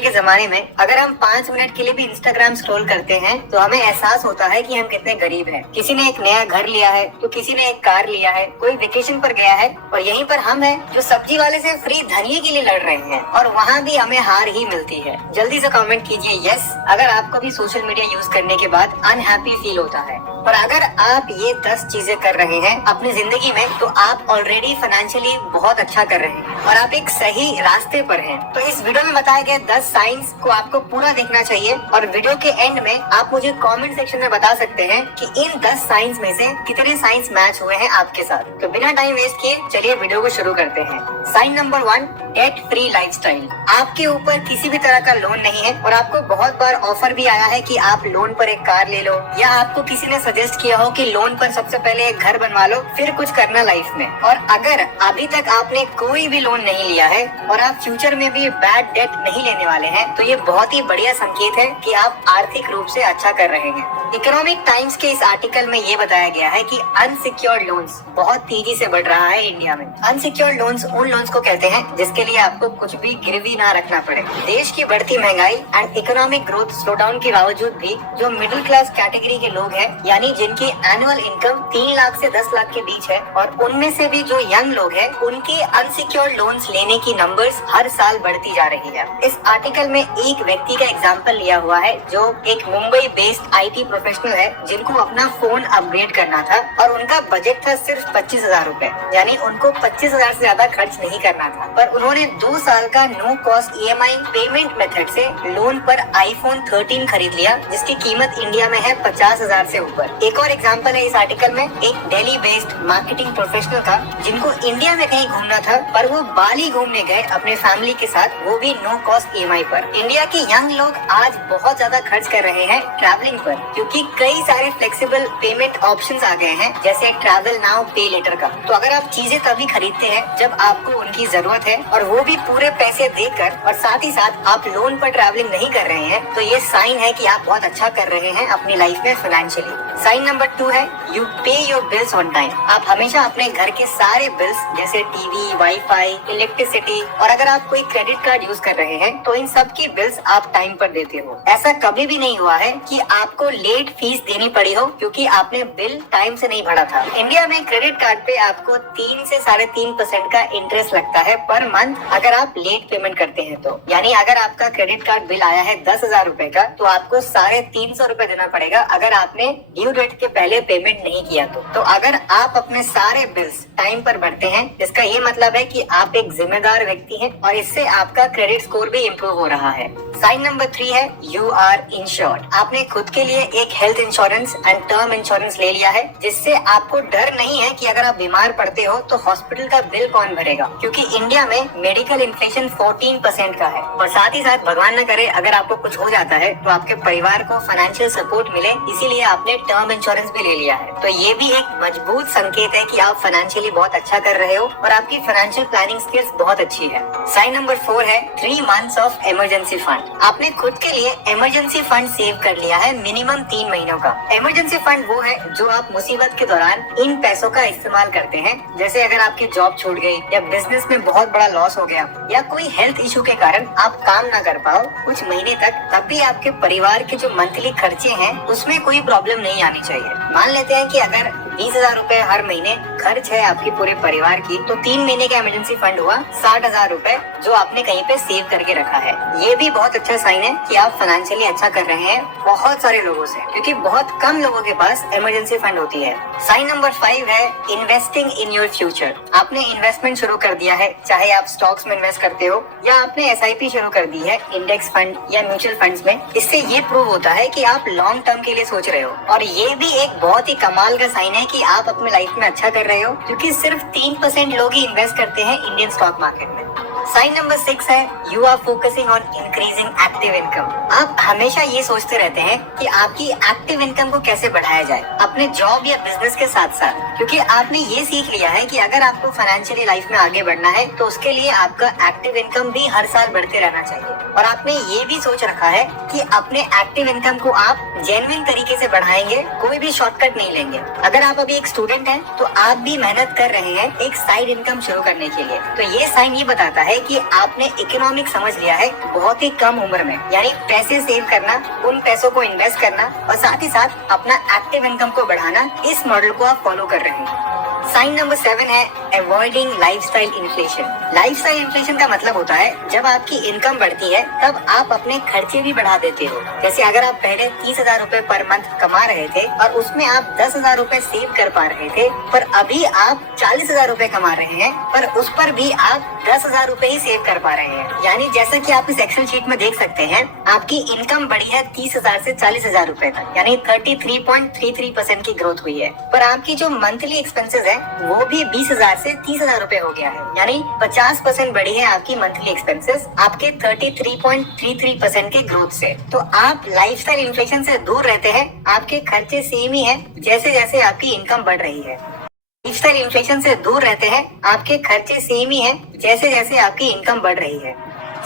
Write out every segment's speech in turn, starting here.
के जमाने में अगर हम 5 मिनट के लिए भी इंस्टाग्राम स्क्रॉल करते हैं तो हमें एहसास होता है कि हम कितने गरीब हैं। किसी ने एक नया घर लिया है तो किसी ने एक कार लिया है, कोई वेकेशन पर गया है और यहीं पर हम हैं जो सब्जी वाले से फ्री धनिये के लिए लड़ रहे हैं और वहाँ भी हमें हार ही मिलती है। जल्दी से कमेंट कीजिए यस अगर आपको भी सोशल मीडिया यूज करने के बाद अनहैप्पी फील होता है। और अगर आप ये 10 चीजें कर रहे हैं अपनी जिंदगी में तो आप ऑलरेडी फाइनेंशियली बहुत अच्छा कर रहे हैं और आप एक सही रास्ते पर हैं। तो इस वीडियो में बताए गए 10 साइंस को आपको पूरा देखना चाहिए और वीडियो के एंड में आप मुझे कमेंट सेक्शन में बता सकते हैं कि इन 10 साइंस में से कितने साइंस मैच हुए हैं आपके साथ। तो बिना टाइम वेस्ट किए चलिए वीडियो को शुरू करते हैं। Sign number 1, debt free lifestyle. आपके ऊपर किसी भी तरह का लोन नहीं है और आपको बहुत बार ऑफर भी आया है कि आप लोन पर एक कार ले लो या आपको किसी ने सजेस्ट किया हो कि लोन पर सबसे पहले एक घर बनवा लो फिर कुछ करना लाइफ में। और अगर अभी तक आपने कोई भी लोन नहीं लिया है और आप फ्यूचर में भी बैड डेट नहीं लेने वाले हैं तो ये बहुत ही बढ़िया संकेत है कि आप आर्थिक रूप से अच्छा कर रहे हैं। इकोनॉमिक टाइम्स के इस आर्टिकल में ये बताया गया है कि अनसिक्योर्ड लोन्स बहुत तेजी से बढ़ रहा है इंडिया में। अनसिक्योर्ड लोन्स उन लोन्स को कहते हैं जिसके लिए आपको कुछ भी गिरवी ना रखना पड़े। देश की बढ़ती महंगाई एंड इकोनॉमिक ग्रोथ स्लोडाउन के बावजूद भी जो मिडिल क्लास कैटेगरी के लोग हैं यानी जिनकी एनुअल इनकम 3 लाख से 10 लाख के बीच है और उनमें से भी जो यंग लोग हैं उनके अनसिक्योर्ड लोन्स लेने की नंबर्स हर साल बढ़ती जा रही है। इस आर्टिकल में एक व्यक्ति का एग्जांपल लिया हुआ है जो एक मुंबई बेस्ड आईटी प्रोफेशनल है जिनको अपना फोन अपग्रेड करना था और उनका बजट था सिर्फ 25,000 रूपए, यानी उनको 25,000 से ज्यादा खर्च नहीं करना था। पर उन्होंने 2 साल का no cost EMI payment method से लोन पर आईफोन 13 खरीद लिया जिसकी कीमत इंडिया में है 50,000 से ऊपर। एक और एग्जांपल है इस आर्टिकल में एक दिल्ली बेस्ड मार्केटिंग प्रोफेशनल का जिनको इंडिया में कहीं घूमना था पर वो बाली घूमने गए अपने फैमिली के साथ, वो भी नो कॉस्ट EMI पर। इंडिया के यंग लोग आज बहुत ज्यादा खर्च कर रहे हैं ट्रैवलिंग पर क्योंकि कई सारे फ्लेक्सिबल पेमेंट ऑप्शंस आ गए हैं जैसे ट्रैवल नाउ पे लेटर का। तो अगर आप चीजें तभी खरीदते हैं जब आपको उनकी जरूरत है और वो भी पूरे पैसे देकर और साथ ही साथ आप लोन पर ट्रैवलिंग नहीं कर रहे हैं तो ये साइन है कि आप बहुत अच्छा कर रहे हैं अपनी लाइफ में फाइनेंशियली। साइन नंबर 2 है यू पे योर बिल्स ऑन टाइम। आप हमेशा अपने घर के सारे बिल्स जैसे टीवी, वाईफाई, इलेक्ट्रिसिटी और अगर आप कोई क्रेडिट कार्ड यूज कर रहे हैं तो इन सब की बिल्स आप टाइम पर देते हो। ऐसा कभी भी नहीं हुआ है कि आपको लेट फीस देनी पड़ी हो क्योंकि आपने बिल टाइम से नहीं भरा था। इंडिया में क्रेडिट कार्ड पे आपको 3 से 3.5% का इंटरेस्ट लगता है पर मंथ अगर आप लेट पेमेंट करते हैं तो, यानी अगर आपका क्रेडिट कार्ड बिल आया है 10,000 रूपए का तो आपको 350 रूपए देना पड़ेगा अगर आपने ड्यू डेट के पहले पेमेंट नहीं किया तो अगर आप अपने सारे बिल्स टाइम पर भरते हैं जिसका ये मतलब है कि आप एक जिम्मेदार व्यक्ति हैं और इससे आपका क्रेडिट स्कोर भी इम्प्रूव हो रहा है। साइन नंबर 3 है यू आर इंश्योर्ड। आपने खुद के लिए एक health insurance and term insurance ले लिया है जिससे आपको डर नहीं है कि अगर आप बीमार पड़ते हो तो हॉस्पिटल का बिल कौन भरेगा क्योंकि इंडिया में मेडिकल इन्फ्लेशन 14% का है। और साथ ही साथ भगवान न करे अगर आपको कुछ हो जाता है तो आपके परिवार को फाइनेंशियल सपोर्ट मिले, इसीलिए आपने टर्म इंश्योरेंस भी ले लिया है। तो ये भी एक मजबूत संकेत है कि आप फाइनेंशियली बहुत अच्छा कर रहे हो और आपकी फाइनेंशियल प्लानिंग स्किल्स बहुत अच्छी है। साइन नंबर 4 है 3 मंथ्स ऑफ इमरजेंसी फंड। आपने खुद के लिए इमरजेंसी फंड सेव कर लिया है मिनिमम 3 महीनों का। इमरजेंसी फंड वो है जो आप मुसीबत के दौरान इन पैसों का इस्तेमाल करते हैं, जैसे अगर आपकी जॉब छूट गई या बिजनेस में बहुत बड़ा लॉस हो गया या कोई हेल्थ इशू के कारण आप काम ना कर पाओ कुछ महीने तक, तब भी आपके परिवार के जो मंथली खर्चे हैं उसमें कोई प्रॉब्लम नहीं आनी चाहिए। मान लेते हैं कि अगर 20,000 रूपए हर महीने खर्च है आपके पूरे परिवार की तो 3 महीने का इमरजेंसी फंड हुआ 60,000 रूपए जो आपने कहीं पे सेव करके रखा है। ये भी बहुत अच्छा साइन है कि आप फाइनेंशियली अच्छा कर रहे हैं बहुत सारे लोगों से, क्योंकि बहुत कम लोगों के पास इमरजेंसी फंड होती है। साइन नंबर 5 है इन्वेस्टिंग इन योर फ्यूचर। आपने इन्वेस्टमेंट शुरू कर दिया है, चाहे आप स्टॉक्स में इन्वेस्ट करते हो या आपने SIP शुरू कर दी है इंडेक्स फंड या म्यूचुअल फंड्स में। इससे ये प्रूव होता है कि आप लॉन्ग टर्म के लिए सोच रहे हो और ये भी एक बहुत ही कमाल का साइन है कि आप अपने लाइफ में अच्छा कर रहे हो, क्योंकि सिर्फ 3% लोग ही इन्वेस्ट करते हैं इंडियन स्टॉक मार्केट में। साइन नंबर 6 है you are focusing on increasing active income. आप हमेशा ये सोचते रहते हैं कि आपकी एक्टिव इनकम को कैसे बढ़ाया जाए अपने जॉब या बिजनेस के साथ साथ, क्योंकि आपने ये सीख लिया है कि अगर आपको फाइनेंशियली लाइफ में आगे बढ़ना है तो उसके लिए आपका एक्टिव इनकम भी हर साल बढ़ते रहना चाहिए। और आपने ये भी सोच रखा है कि अपने एक्टिव इनकम को आप जेन्युइन तरीके से बढ़ाएंगे, कोई भी शॉर्टकट नहीं लेंगे। अगर आप अभी एक स्टूडेंट हैं तो आप भी मेहनत कर रहे हैं एक साइड इनकम शुरू करने के लिए, तो ये साइन ये बताता है कि आपने इकोनॉमिक्स समझ लिया है बहुत ही कम उम्र में, यानी पैसे सेव करना, उन पैसों को इन्वेस्ट करना और साथ ही साथ अपना एक्टिव इनकम को बढ़ाना, इस मॉडल को आप फॉलो कर रहे हैं। साइन नंबर 7 है avoiding lifestyle inflation. Lifestyle inflation का मतलब होता है जब आपकी इनकम बढ़ती है तब आप अपने खर्चे भी बढ़ा देते हो। जैसे अगर आप पहले 30,000 रूपए पर मंथ कमा रहे थे और उसमें आप 10,000 रूपए सेव कर पा रहे थे, पर अभी आप 40,000 रूपए कमा रहे हैं पर उस पर भी आप 10,000 रूपए ही सेव कर पा रहे हैं। यानी जैसा कि आप इस एक्सेल शीट में देख सकते हैं, आपकी इनकम बढ़ी है 30,000 से 40,000 रूपए तक, यानी 33.33% की ग्रोथ हुई है। पर आपकी जो मंथली एक्सपेंसेस है वो भी 20,000 से 30,000 रूपए हो गया है, यानी 50% बढ़ी है आपकी मंथली एक्सपेंसेस आपके 33.33% के ग्रोथ से। तो आप लाइफस्टाइल इन्फ्लेशन से दूर रहते हैं, आपके खर्चे सेम ही है जैसे जैसे आपकी इनकम बढ़ रही है। लाइफस्टाइल इन्फ्लेशन से दूर रहते हैं, आपके खर्चे सेम ही है जैसे जैसे आपकी इनकम बढ़ रही है।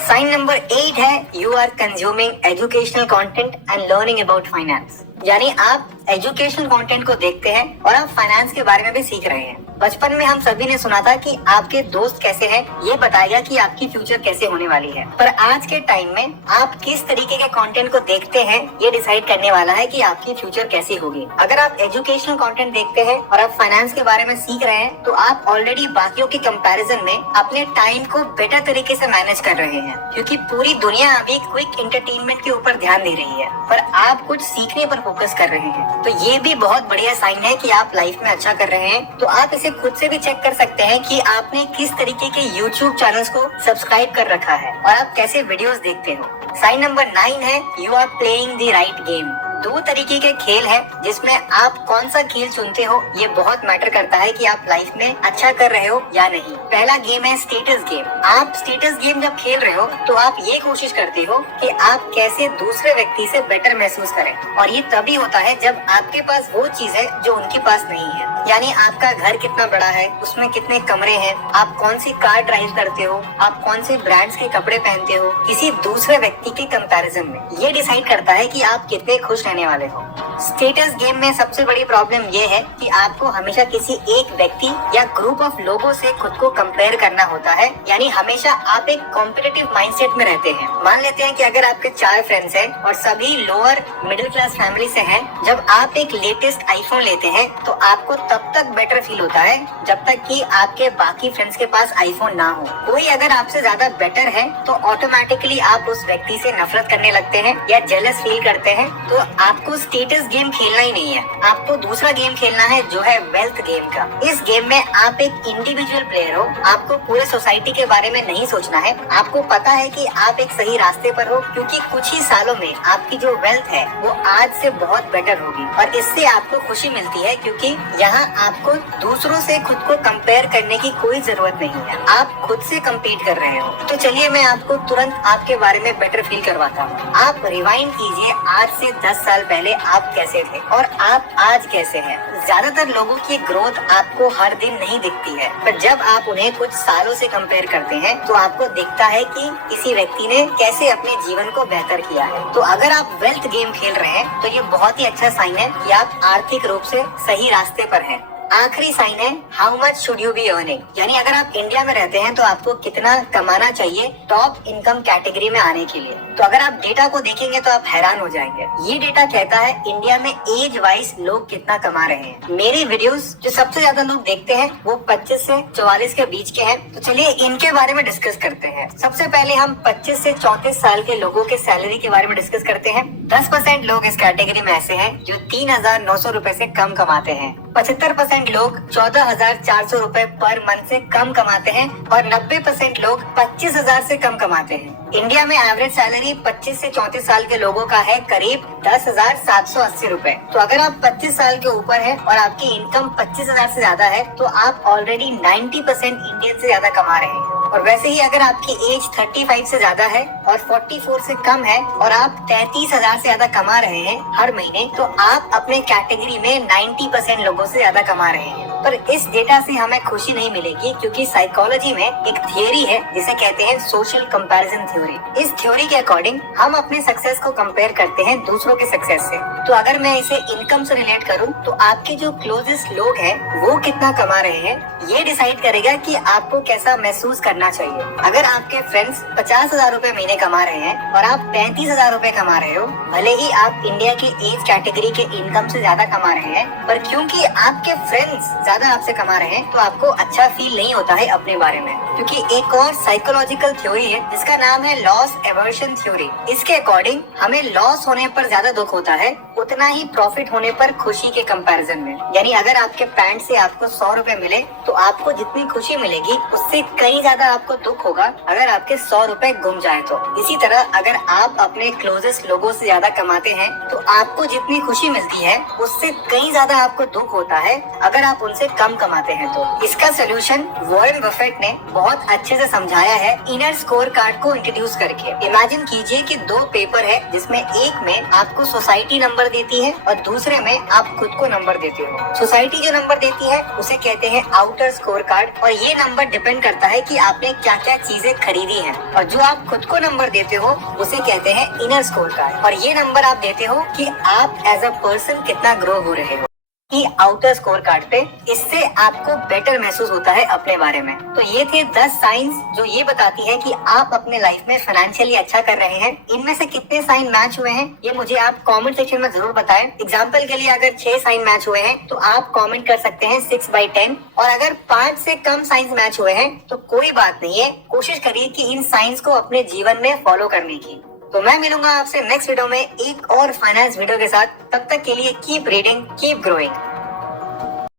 साइन नंबर 8 है you are consuming educational content and learning about finance. यानी आप एजुकेशनल कंटेंट को देखते हैं और आप फाइनेंस के बारे में भी सीख रहे हैं। बचपन में हम सभी ने सुना था कि आपके दोस्त कैसे हैं ये बताएगा कि आपकी फ्यूचर कैसे होने वाली है, पर आज के टाइम में आप किस तरीके के कंटेंट को देखते हैं ये डिसाइड करने वाला है कि आपकी फ्यूचर कैसी होगी। अगर आप एजुकेशनल कंटेंट देखते हैं और आप फाइनेंस के बारे में सीख रहे हैं तो आप ऑलरेडी बाकियों के कंपैरिजन में अपने टाइम को बेटर तरीके से मैनेज कर रहे हैं, क्योंकि पूरी दुनिया अभी क्विक एंटरटेनमेंट के ऊपर ध्यान दे रही है पर आप कुछ सीखने पर फोकस कर रहे हैं। तो ये भी बहुत बढ़िया साइन है कि आप लाइफ में अच्छा कर रहे हैं। तो आप इसे खुद से भी चेक कर सकते हैं कि आपने किस तरीके के YouTube चैनल्स को सब्सक्राइब कर रखा है और आप कैसे वीडियोस देखते हो। साइन नंबर 9 है you are playing the right game. दो तरीके के खेल है जिसमें आप कौन सा खेल चुनते हो ये बहुत मैटर करता है कि आप लाइफ में अच्छा कर रहे हो या नहीं। पहला गेम है स्टेटस गेम। आप स्टेटस गेम जब खेल रहे हो तो आप ये कोशिश करते हो कि आप कैसे दूसरे व्यक्ति से बेटर महसूस करें, और ये तभी होता है जब आपके पास वो चीज है जो उनके पास नहीं है। यानी आपका घर कितना बड़ा है, उसमें कितने कमरे हैं, आप कौन सी कार ड्राइव करते हो, आप कौन से ब्रांड्स के कपड़े पहनते हो, किसी दूसरे व्यक्ति के कंपैरिजन में ये डिसाइड करता है कि आप कितने खुश रहने वाले हो। स्टेटस गेम में सबसे बड़ी प्रॉब्लम ये है कि आपको हमेशा किसी एक व्यक्ति या ग्रुप ऑफ लोगों से खुद को कंपेयर करना होता है, यानी हमेशा आप एक कॉम्पिटिटिव माइंडसेट में रहते हैं। मान लेते हैं कि अगर आपके 4 फ्रेंड्स हैं और सभी लोअर मिडिल क्लास फैमिली से हैं, जब आप एक लेटेस्ट आईफोन लेते हैं तो आपको तब तक बेटर फील होता है जब तक कि आपके बाकी फ्रेंड्स के पास आईफोन ना हो। कोई अगर आपसे ज्यादा बेटर है तो ऑटोमेटिकली आप उस व्यक्ति से नफरत करने लगते हैं या जेलस फील करते हैं। तो आपको स्टेटस गेम खेलना ही नहीं है, आपको दूसरा गेम खेलना है जो है वेल्थ गेम का। इस गेम में आप एक इंडिविजुअल प्लेयर हो, आपको पूरे सोसाइटी के बारे में नहीं सोचना है। आपको पता है कि आप एक सही रास्ते पर हो, क्योंकि कुछ ही सालों में आपकी जो वेल्थ है वो आज से बहुत बेटर होगी और इससे आपको खुशी मिलती है, क्योंकि यहाँ आपको दूसरों से खुद को कंपेयर करने की कोई जरूरत नहीं है, आप खुद से कम्पीट कर रहे हो। तो चलिए मैं आपको तुरंत आपके बारे में बेटर फील करवाता हूँ। आप रिवाइंड कीजिए, आज से 10 साल पहले आप कैसे थे और आप आज कैसे हैं। ज्यादातर लोगों की ग्रोथ आपको हर दिन नहीं दिखती है, पर जब आप उन्हें कुछ सालों से कंपेयर करते हैं तो आपको दिखता है कि किसी व्यक्ति ने कैसे अपने जीवन को बेहतर किया है। तो अगर आप वेल्थ गेम खेल रहे हैं तो ये बहुत ही अच्छा साइन है कि आप आर्थिक रूप से सही रास्ते पर हैं। आखिरी साइन है how much should you be earning, यानी अगर आप इंडिया में रहते हैं तो आपको कितना कमाना चाहिए टॉप इनकम कैटेगरी में आने के लिए। तो अगर आप डेटा को देखेंगे तो आप हैरान हो जाएंगे। ये डेटा कहता है इंडिया में एज वाइज लोग कितना कमा रहे हैं। मेरी वीडियोस जो सबसे ज्यादा लोग देखते हैं वो 25 से 44 के बीच के हैं। तो चलिए इनके बारे में डिस्कस करते हैं। सबसे पहले हम 25 से 34 साल के लोगों के सैलरी के बारे में डिस्कस करते हैं। 10% लोग इस कैटेगरी में ऐसे हैं जो 3,900 रूपए से कम कमाते हैं। 75% लोग 14,400 रूपए पर मंथ से कम कमाते हैं और 90% लोग 25,000 से कम कमाते हैं। इंडिया में एवरेज सैलरी 25 से 34 साल के लोगों का है करीब 10,780 रूपए। तो अगर आप 25 साल के ऊपर हैं और आपकी इनकम 25,000 से ज्यादा है तो आप ऑलरेडी 90% इंडियन से ज्यादा कमा रहे हैं। और वैसे ही अगर आपकी एज 35 से ज्यादा है और 44 से कम है और आप 33,000 से ज्यादा कमा रहे हैं हर महीने, तो आप अपने कैटेगरी में 90% लोगों से ज्यादा कमा रहे हैं। पर इस डेटा से हमें खुशी नहीं मिलेगी, क्योंकि साइकोलॉजी में एक थियरी है जिसे कहते हैं सोशल कंपैरिजन थ्योरी। इस थ्योरी के अकॉर्डिंग हम अपने सक्सेस को कंपेयर करते हैं दूसरों के सक्सेस से। तो अगर मैं इसे इनकम से रिलेट करूं, तो आपके जो क्लोजेस्ट लोग हैं वो कितना कमा रहे हैं ये डिसाइड करेगा कि आपको कैसा महसूस करना चाहिए। अगर आपके फ्रेंड्स 50,000 रुपए महीने कमा रहे हैं और आप 35,000 रुपए कमा रहे हो, भले ही आप इंडिया के एज कैटेगरी के इनकम से ज्यादा कमा रहे हैं, पर क्योंकि आपके फ्रेंड्स ज्यादा आपसे कमा रहे हैं तो आपको अच्छा फील नहीं होता है अपने बारे में। क्योंकि एक और साइकोलॉजिकल थ्योरी है जिसका नाम है लॉस एवर्शन थ्योरी। इसके अकॉर्डिंग हमें लॉस होने पर ज्यादा दुख होता है उतना ही प्रॉफिट होने पर खुशी के कंपैरिजन में। यानी अगर आपके पैंट से आपको 100 रुपए मिले तो आपको जितनी खुशी मिलेगी उससे कहीं ज्यादा आपको दुख होगा अगर आपके 100 रुपए गुम जाए तो। इसी तरह अगर आप अपने क्लोजेस्ट लोगों से ज्यादा कमाते हैं तो आपको जितनी खुशी मिलती है उससे कहीं ज्यादा आपको दुख होता है अगर आप उनसे कम कमाते हैं तो। इसका सोल्यूशन वॉरेन बफेट ने बहुत अच्छे से समझाया है इनर स्कोर कार्ड को इंट्रोड्यूस करके। इमेजिन कीजिए कि दो पेपर है जिसमें एक में आपको सोसाइटी नंबर देती है और दूसरे में आप खुद को नंबर देते हो। सोसाइटी जो नंबर देती है उसे कहते हैं आउटर स्कोर कार्ड और ये नंबर डिपेंड करता है कि आपने क्या क्या चीजें खरीदी हैं। और जो आप खुद को नंबर देते हो उसे कहते हैं इनर स्कोर कार्ड और ये नंबर आप देते हो कि आप एज अ पर्सन कितना ग्रो हो रहे हो कि आउटर स्कोर कार्ड पे। इससे आपको बेटर महसूस होता है अपने बारे में। तो ये थे 10 साइंस जो ये बताती है कि आप अपने लाइफ में फाइनेंशियली अच्छा कर रहे हैं। इनमें से कितने साइन मैच हुए हैं ये मुझे आप कमेंट सेक्शन में जरूर बताएं। एग्जांपल के लिए अगर 6 साइन मैच हुए हैं तो आप कमेंट कर सकते हैं 6/10 और अगर 5 से कम साइंस मैच हुए हैं तो कोई बात नहीं है, कोशिश करिए कि इन साइंस को अपने जीवन में फॉलो करने की। तो मैं मिलूंगा आपसे नेक्स्ट वीडियो में एक और फाइनेंस वीडियो के साथ। तब तक के लिए कीप रीडिंग, कीप ग्रोइंग।